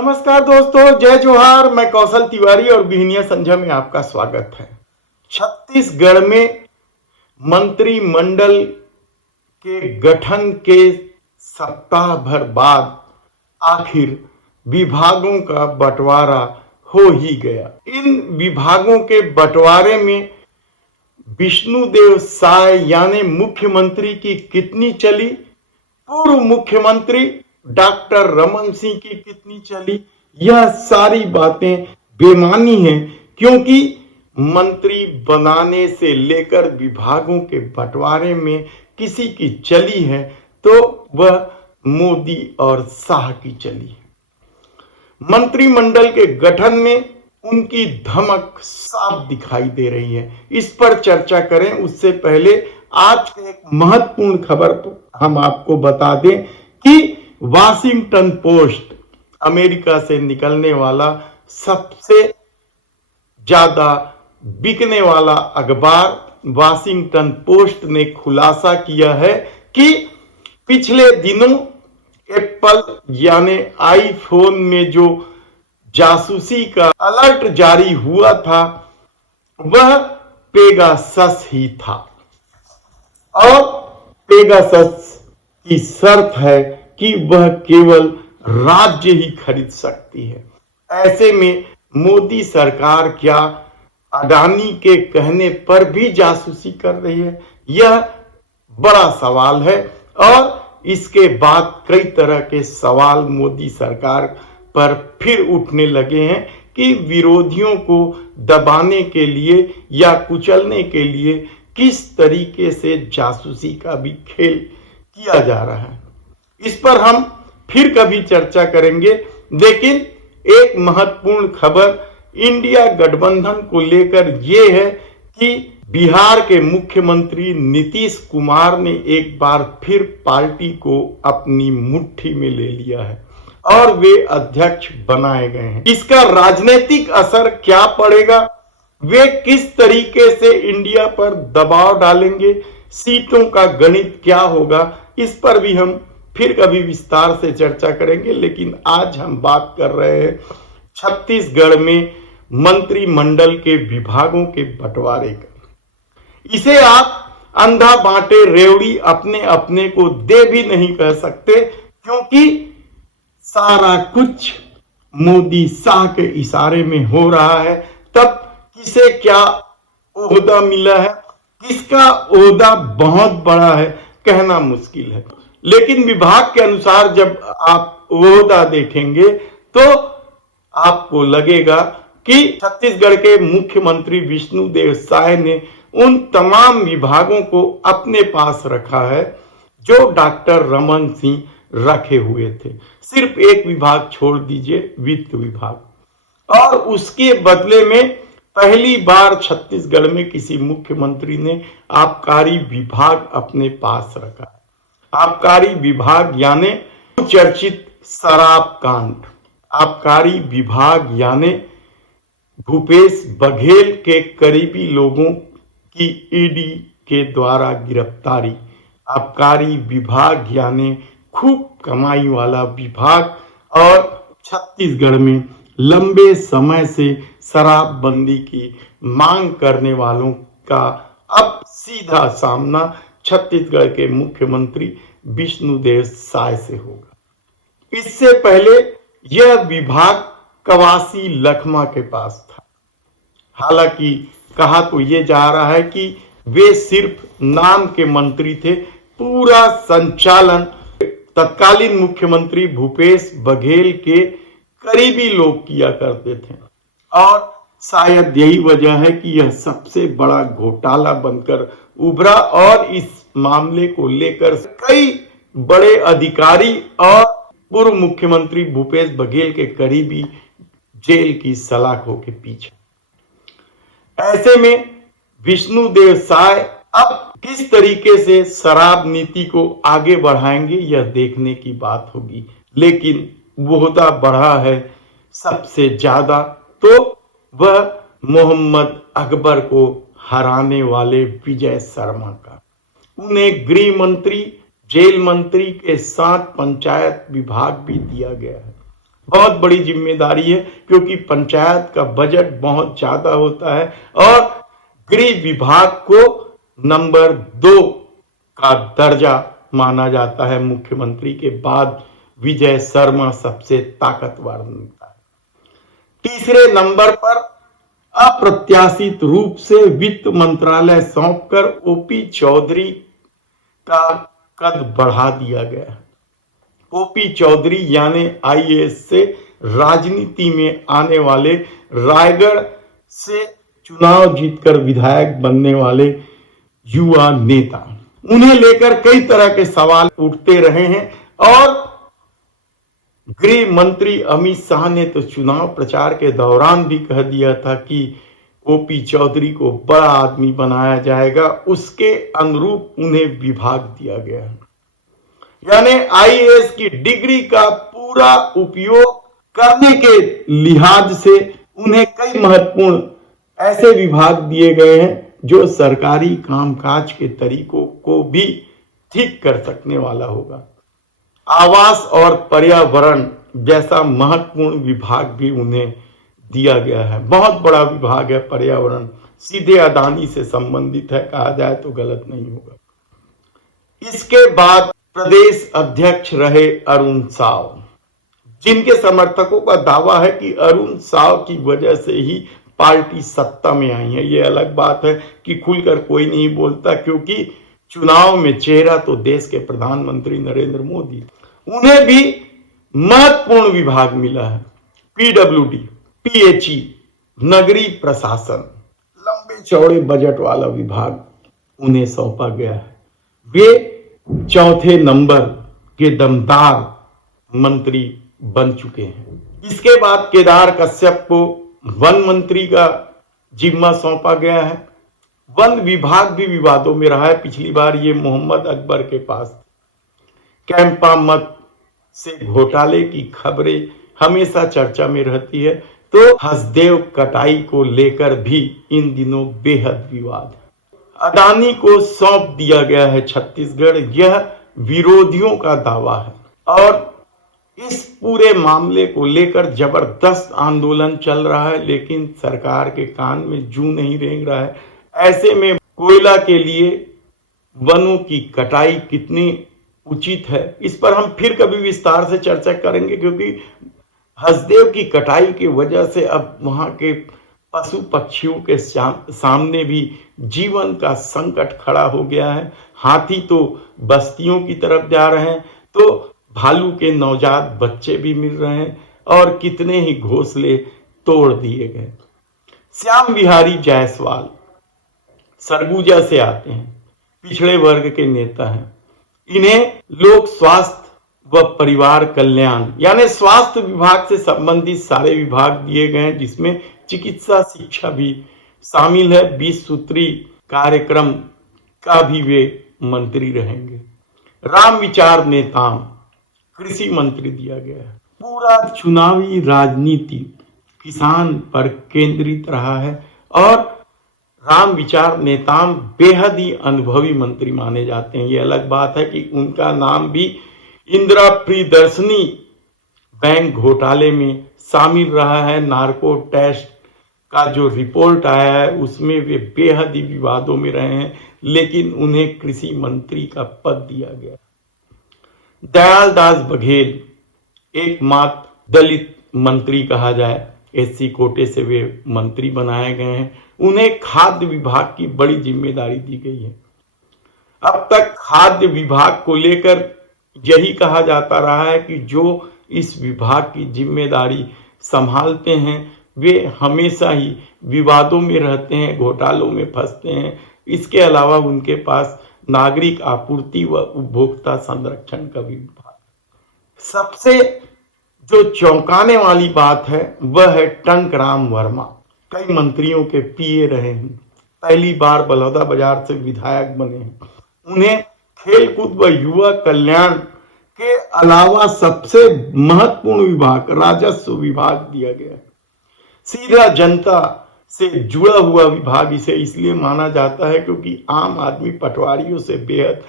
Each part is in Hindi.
नमस्कार दोस्तों, जय जोहार। मैं कौशल तिवारी और बिहनिया संझा में आपका स्वागत है। छत्तीसगढ़ में मंत्रिमंडल के गठन के सप्ताह भर बाद आखिर विभागों का बंटवारा हो ही गया। इन विभागों के बंटवारे में विष्णुदेव साय यानी मुख्यमंत्री की कितनी चली, पूर्व मुख्यमंत्री डॉक्टर रमन सिंह की कितनी चली, यह सारी बातें बेमानी हैं, क्योंकि मंत्री बनाने से लेकर विभागों के बंटवारे में किसी की चली है तो वह मोदी और शाह की चली है। मंत्रिमंडल के गठन में उनकी धमक साफ दिखाई दे रही है। इस पर चर्चा करें उससे पहले आज के एक महत्वपूर्ण खबर हम आपको बता दें कि वाशिंगटन पोस्ट, अमेरिका से निकलने वाला सबसे ज्यादा बिकने वाला अखबार वाशिंगटन पोस्ट ने खुलासा किया है कि पिछले दिनों एप्पल यानी आईफोन में जो जासूसी का अलर्ट जारी हुआ था वह पेगासस ही था और पेगासस की शर्त है कि वह केवल राज्य ही खरीद सकती है। ऐसे में मोदी सरकार क्या अडानी के कहने पर भी जासूसी कर रही है? यह बड़ा सवाल है और इसके बाद कई तरह के सवाल मोदी सरकार पर फिर उठने लगे हैं कि विरोधियों को दबाने के लिए या कुचलने के लिए किस तरीके से जासूसी का भी खेल किया जा रहा है। इस पर हम फिर कभी चर्चा करेंगे, लेकिन एक महत्वपूर्ण खबर इंडिया गठबंधन को लेकर यह है कि बिहार के मुख्यमंत्री नीतीश कुमार ने एक बार फिर पार्टी को अपनी मुट्ठी में ले लिया है और वे अध्यक्ष बनाए गए हैं। इसका राजनीतिक असर क्या पड़ेगा, वे किस तरीके से इंडिया पर दबाव डालेंगे, सीटों का गणित क्या होगा, इस पर भी हम फिर कभी विस्तार से चर्चा करेंगे। लेकिन आज हम बात कर रहे हैं छत्तीसगढ़ में मंत्रिमंडल के विभागों के बंटवारे का। इसे आप अंधा बांटे रेवड़ी अपने अपने को दे भी नहीं कह सकते, क्योंकि सारा कुछ मोदी शाह के इशारे में हो रहा है। तब किसे क्या ओहदा मिला है, किसका ओहदा बहुत बड़ा है, कहना मुश्किल है। लेकिन विभाग के अनुसार जब आप ओहदा देखेंगे तो आपको लगेगा कि छत्तीसगढ़ के मुख्यमंत्री विष्णुदेव साय ने उन तमाम विभागों को अपने पास रखा है जो डॉक्टर रमन सिंह रखे हुए थे। सिर्फ एक विभाग छोड़ दीजिए, वित्त विभाग, और उसके बदले में पहली बार छत्तीसगढ़ में किसी मुख्यमंत्री ने आबकारी विभाग अपने पास रखा। आबकारी विभाग यानी चर्चित शराब कांड, आबकारी विभाग यानी भूपेश बघेल के करीबी लोगों की ईडी के द्वारा गिरफ्तारी, आबकारी विभाग यानी खूब कमाई वाला विभाग, और छत्तीसगढ़ में लंबे समय से शराबबंदी की मांग करने वालों का अब सीधा सामना छत्तीसगढ़ के मुख्यमंत्री विष्णुदेव साय से होगा। इससे पहले यह विभाग कवासी लखमा के पास था। हालांकि कहा तो यह जा रहा है कि वे सिर्फ नाम के मंत्री थे, पूरा संचालन तत्कालीन मुख्यमंत्री भूपेश बघेल के करीबी लोग किया करते थे। और शायद यही वजह है कि यह सबसे बड़ा घोटाला बनकर उभरा और इस मामले को लेकर कई बड़े अधिकारी और पूर्व मुख्यमंत्री भूपेश बघेल के करीबी जेल की सलाखों के पीछे। ऐसे में विष्णुदेव साय अब किस तरीके से शराब नीति को आगे बढ़ाएंगे, यह देखने की बात होगी। लेकिन ओहदा बढ़ा है सबसे ज्यादा तो वह मोहम्मद अकबर को हराने वाले विजय शर्मा का। उन्हें गृह मंत्री, जेल मंत्री के साथ पंचायत विभाग भी दिया गया है। बहुत बड़ी जिम्मेदारी है, क्योंकि पंचायत का बजट बहुत ज्यादा होता है और गृह विभाग को नंबर 2 का दर्जा माना जाता है। मुख्यमंत्री के बाद विजय शर्मा सबसे ताकतवर नेता है। तीसरे नंबर पर अप्रत्याशित रूप से वित्त मंत्रालय सौंपकर ओपी चौधरी का कद बढ़ा दिया गया। ओपी चौधरी यानी आईएएस से राजनीति में आने वाले, रायगढ़ से चुनाव जीतकर विधायक बनने वाले युवा नेता, उन्हें लेकर कई तरह के सवाल उठते रहे हैं और गृह मंत्री अमित शाह ने तो चुनाव प्रचार के दौरान भी कह दिया था कि ओपी चौधरी को बड़ा आदमी बनाया जाएगा, उसके अनुरूप उन्हें विभाग दिया गया है। यानी आईएएस की डिग्री का पूरा उपयोग करने के लिहाज से उन्हें कई महत्वपूर्ण ऐसे विभाग दिए गए हैं जो सरकारी कामकाज के तरीकों को भी ठीक कर सकने वाला होगा। आवास और पर्यावरण जैसा महत्वपूर्ण विभाग भी उन्हें दिया गया है। बहुत बड़ा विभाग है पर्यावरण, सीधे अदानी से संबंधित है, कहा जाए तो गलत नहीं होगा। इसके बाद प्रदेश अध्यक्ष रहे अरुण साव, जिनके समर्थकों का दावा है कि अरुण साव की वजह से ही पार्टी सत्ता में आई है। ये अलग बात है कि खुलकर कोई नहीं बोलता, क्योंकि चुनाव में चेहरा तो देश के प्रधानमंत्री नरेंद्र मोदी। उन्हें भी महत्वपूर्ण विभाग मिला है। पीडब्ल्यूडी, पीएचई, नगरीय प्रशासन, लंबे चौड़े बजट वाला विभाग उन्हें सौंपा गया है। वे चौथे नंबर के दमदार मंत्री बन चुके हैं। इसके बाद केदार कश्यप को वन मंत्री का जिम्मा सौंपा गया है। वन विभाग भी विवादों में रहा है। पिछली बार ये मोहम्मद अकबर के पास। कैंपा मत से घोटाले की खबरें हमेशा चर्चा में रहती है, तो हसदेव कटाई को लेकर भी इन दिनों बेहद विवाद है। अडानी को सौंप दिया गया है छत्तीसगढ़, यह विरोधियों का दावा है और इस पूरे मामले को लेकर जबरदस्त आंदोलन चल रहा है, लेकिन सरकार के कान में जूं नहीं रेंग रहा है। ऐसे में कोयला के लिए वनों की कटाई कितनी उचित है, इस पर हम फिर कभी विस्तार से चर्चा करेंगे, क्योंकि हसदेव की कटाई की वजह से अब वहां के पशु पक्षियों के सामने भी जीवन का संकट खड़ा हो गया है। हाथी तो बस्तियों की तरफ जा रहे हैं, तो भालू के नवजात बच्चे भी मिल रहे हैं और कितने ही घोंसले तोड़ दिए गए। श्याम बिहारी जायसवाल सरगुजा से आते हैं, पिछड़े वर्ग के नेता हैं। इन्हें लोक स्वास्थ्य व परिवार कल्याण यानी स्वास्थ्य विभाग से संबंधित सारे विभाग दिए गए हैं, जिसमें चिकित्सा शिक्षा भी शामिल है। 20 सूत्री कार्यक्रम का भी वे मंत्री रहेंगे। राम विचार नेताम कृषि मंत्री दिया गया है। पूरा चुनावी राजनीति किसान पर केंद्रित रहा है और राम विचार नेताम बेहद ही अनुभवी मंत्री माने जाते हैं। ये अलग बात है कि उनका नाम भी इंदिरा प्रियदर्शनी बैंक घोटाले में शामिल रहा है। नार्को टेस्ट का जो रिपोर्ट आया है उसमें वे बेहद ही विवादों में रहे हैं, लेकिन उन्हें कृषि मंत्री का पद दिया गया। दयाल दास बघेल एकमात्र दलित मंत्री कहा जाए, एससी कोटे से वे मंत्री बनाए गए हैं। उन्हें खाद्य विभाग की बड़ी जिम्मेदारी दी गई है। अब तक खाद्य विभाग को लेकर यही कहा जाता रहा है कि जो इस विभाग की जिम्मेदारी संभालते हैं वे हमेशा ही विवादों में रहते हैं, घोटालों में फंसते हैं। इसके अलावा उनके पास नागरिक आपूर्ति व उपभोक्ता संरक्षण का भी विभाग। सबसे जो चौंकाने वाली बात है वह है टंकराम वर्मा। कई मंत्रियों के पीए रहे हैं, पहली बार बलौदा बाजार से विधायक बने हैं। उन्हें खेलकूद व युवा कल्याण के अलावा सबसे महत्वपूर्ण विभाग राजस्व विभाग दिया गया है। सीधा जनता से जुड़ा हुआ विभाग इसे इसलिए माना जाता है क्योंकि आम आदमी पटवारियों से बेहद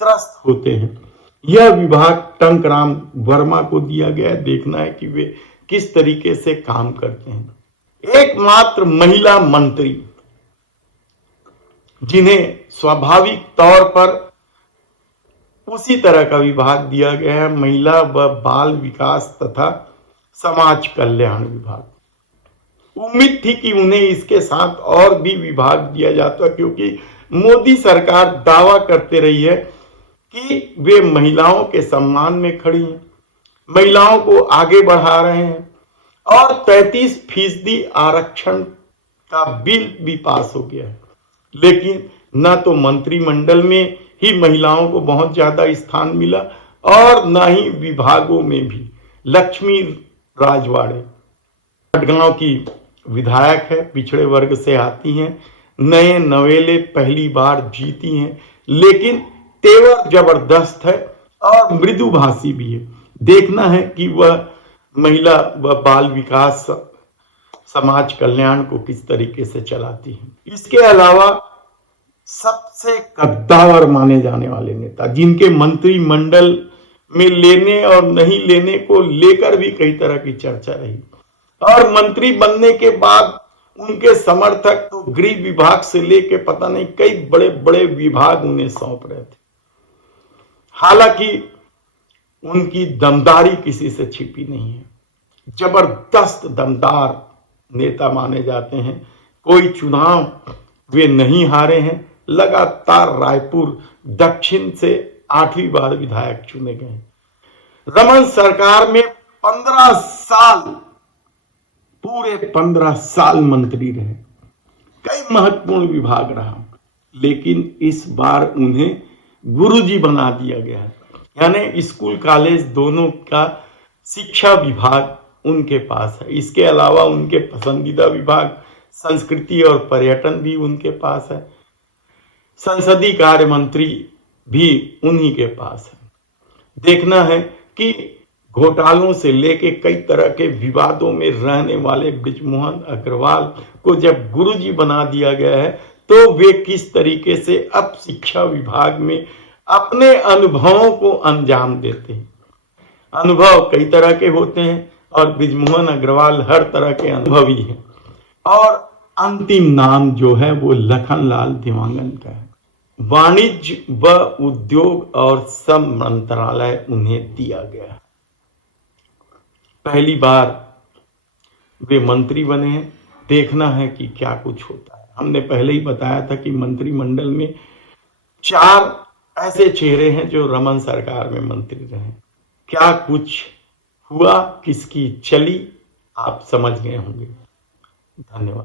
त्रस्त होते हैं। यह विभाग टंकराम वर्मा को दिया गया है। देखना है कि वे किस तरीके से काम करते हैं। एकमात्र महिला मंत्री जिन्हें स्वाभाविक तौर पर उसी तरह का विभाग दिया गया है, महिला व बाल विकास तथा समाज कल्याण विभाग। उम्मीद थी कि उन्हें इसके साथ और भी विभाग दिया जाता, क्योंकि मोदी सरकार दावा करते रही है कि वे महिलाओं के सम्मान में खड़ी हैं, महिलाओं को आगे बढ़ा रहे हैं और 33% आरक्षण का बिल भी पास हो गया है। लेकिन न तो मंत्रिमंडल में ही महिलाओं को बहुत ज्यादा स्थान मिला और न ही विभागों में भी। लक्ष्मी राजवाड़े खड़गांव की विधायक है, पिछड़े वर्ग से आती हैं, नए नवेले पहली बार जीती हैं, लेकिन तेवर जबरदस्त है और मृदुभाषी भी है। देखना है कि वह महिला व बाल विकास समाज कल्याण को किस तरीके से चलाती है। इसके अलावा सबसे कद्दावर माने जाने वाले नेता, जिनके मंत्रिमंडल में लेने और नहीं लेने को लेकर भी कई तरह की चर्चा रही, और मंत्री बनने के बाद उनके समर्थक तो गृह विभाग से लेके पता नहीं कई बड़े बड़े विभाग उन्हें सौंप रहे थे। हालांकि उनकी दमदारी किसी से छिपी नहीं है, जबरदस्त दमदार नेता माने जाते हैं। कोई चुनाव वे नहीं हारे हैं, लगातार रायपुर दक्षिण से 8वीं बार विधायक चुने गए। रमन सरकार में 15 साल, पूरे 15 साल मंत्री रहे, कई महत्वपूर्ण विभाग रहा, लेकिन इस बार उन्हें गुरुजी बना दिया गया है। यानी स्कूल कॉलेज दोनों का शिक्षा विभाग उनके पास है। इसके अलावा उनके पसंदीदा विभाग संस्कृति और पर्यटन भी उनके पास है। संसदीय कार्य मंत्री भी उन्हीं के पास है। देखना है कि घोटालों से लेके कई तरह के विवादों में रहने वाले बृजमोहन अग्रवाल को जब गुरुजी बना दिया गया है, तो वे किस तरीके से अब शिक्षा विभाग में अपने अनुभवों को अंजाम देते हैं। अनुभव कई तरह के होते हैं और बृजमोहन अग्रवाल हर तरह के अनुभवी हैं। और अंतिम नाम जो है वो लखनलाल देवांगन का है। वाणिज्य व उद्योग और श्रम मंत्रालय उन्हें दिया गया है। पहली बार वे मंत्री बने हैं। देखना है कि क्या कुछ होता है। हमने पहले ही बताया था कि मंत्रिमंडल में 4 ऐसे चेहरे हैं जो रमन सरकार में मंत्री रहे। क्या कुछ हुआ, किसकी चली, आप समझ गए होंगे। धन्यवाद।